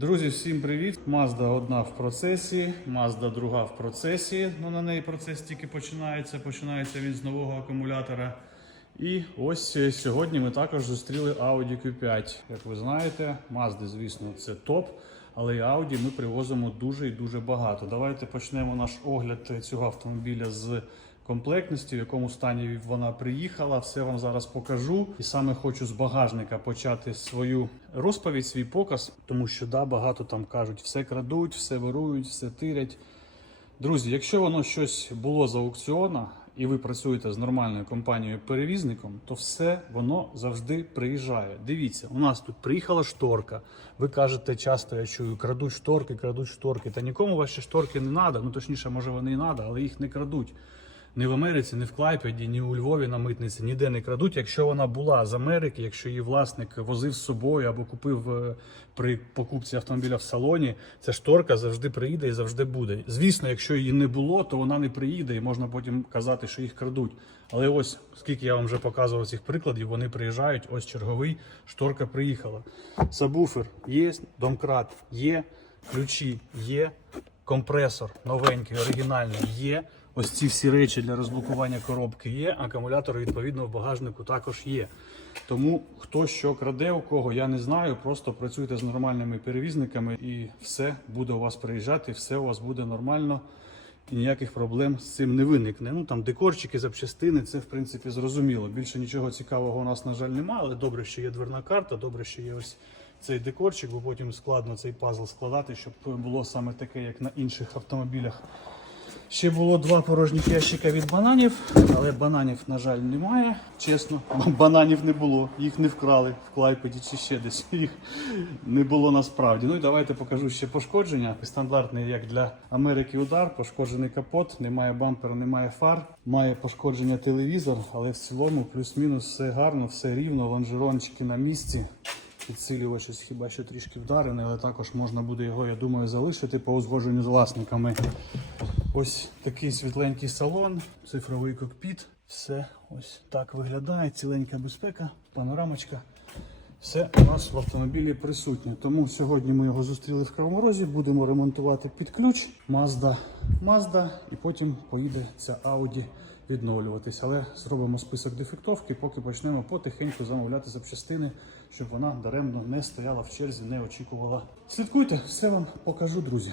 Друзі, всім привіт! Мазда одна в процесі, Мазда друга в процесі. Ну на неї процес тільки починається. Починається він з нового акумулятора. І ось сьогодні ми також зустріли Audi Q5. Як ви знаєте, Mazda, звісно, це топ. Але і Audi ми привозимо дуже і дуже багато. Давайте почнемо наш огляд цього автомобіля з комплектності, в якому стані вона приїхала. Все вам зараз покажу. І саме хочу з багажника почати свою розповідь, свій показ, тому що да, багато там кажуть, все крадуть, все вирують, все тирять. Друзі, якщо воно щось було з аукціона, і ви працюєте з нормальною компанією-перевізником, то все воно завжди приїжджає. Дивіться, у нас тут приїхала шторка. Ви кажете, часто я чую, крадуть шторки, крадуть шторки. Та нікому ваші шторки не треба. Ну точніше, може вони і треба, але їх не крадуть. Ні в Америці, ні в Клайпеді, ні у Львові на митниці ніде не крадуть. Якщо вона була з Америки, якщо її власник возив з собою або купив е, при покупці автомобіля в салоні, ця шторка завжди приїде і завжди буде. Звісно, якщо її не було, то вона не приїде і можна потім казати, що їх крадуть. Але ось скільки я вам вже показував цих прикладів, вони приїжджають. Ось черговий шторка приїхала. Сабвуфер є, домкрат є, ключі є, компресор новенький, оригінальний є. Ось ці всі речі для розблокування коробки є. Акумулятор відповідно в багажнику також є. Тому хто що краде у кого, я не знаю. Просто працюйте з нормальними перевізниками і все буде у вас приїжджати, все у вас буде нормально і ніяких проблем з цим не виникне. Ну там декорчики, запчастини, це в принципі зрозуміло. Більше нічого цікавого у нас, на жаль, немає, але добре, що є дверна карта, добре, що є ось цей декорчик, бо потім складно цей пазл складати, щоб було саме таке, як на інших автомобілях. Ще було два порожніх ящика від бананів, але бананів, на жаль, немає. Чесно, бананів не було. Їх не вкрали в Клайпеді чи ще десь. Їх не було насправді. Ну і давайте покажу ще пошкодження. Стандартний, як для Америки, удар, пошкоджений капот, немає бампера, немає фар. Має пошкодження телевізор, але в цілому плюс-мінус все гарно, все рівно, лонжерончики на місці. Підсилювач хіба що трішки вдарений, але також можна буде його, я думаю, залишити по узгодженню з власниками. Ось такий світленький салон, цифровий кокпіт. Все ось так виглядає. Ціленька безпека, панорамочка. Все у нас в автомобілі присутнє. Тому сьогодні ми його зустріли в Кривому будемо ремонтувати під ключ. Mazda, Mazda, і потім поїде ця Audi відновлюватись. Але зробимо список дефектовки, поки почнемо потихеньку замовляти запчастини, щоб вона даремно не стояла в черзі, не очікувала. Слідкуйте, все вам покажу, друзі.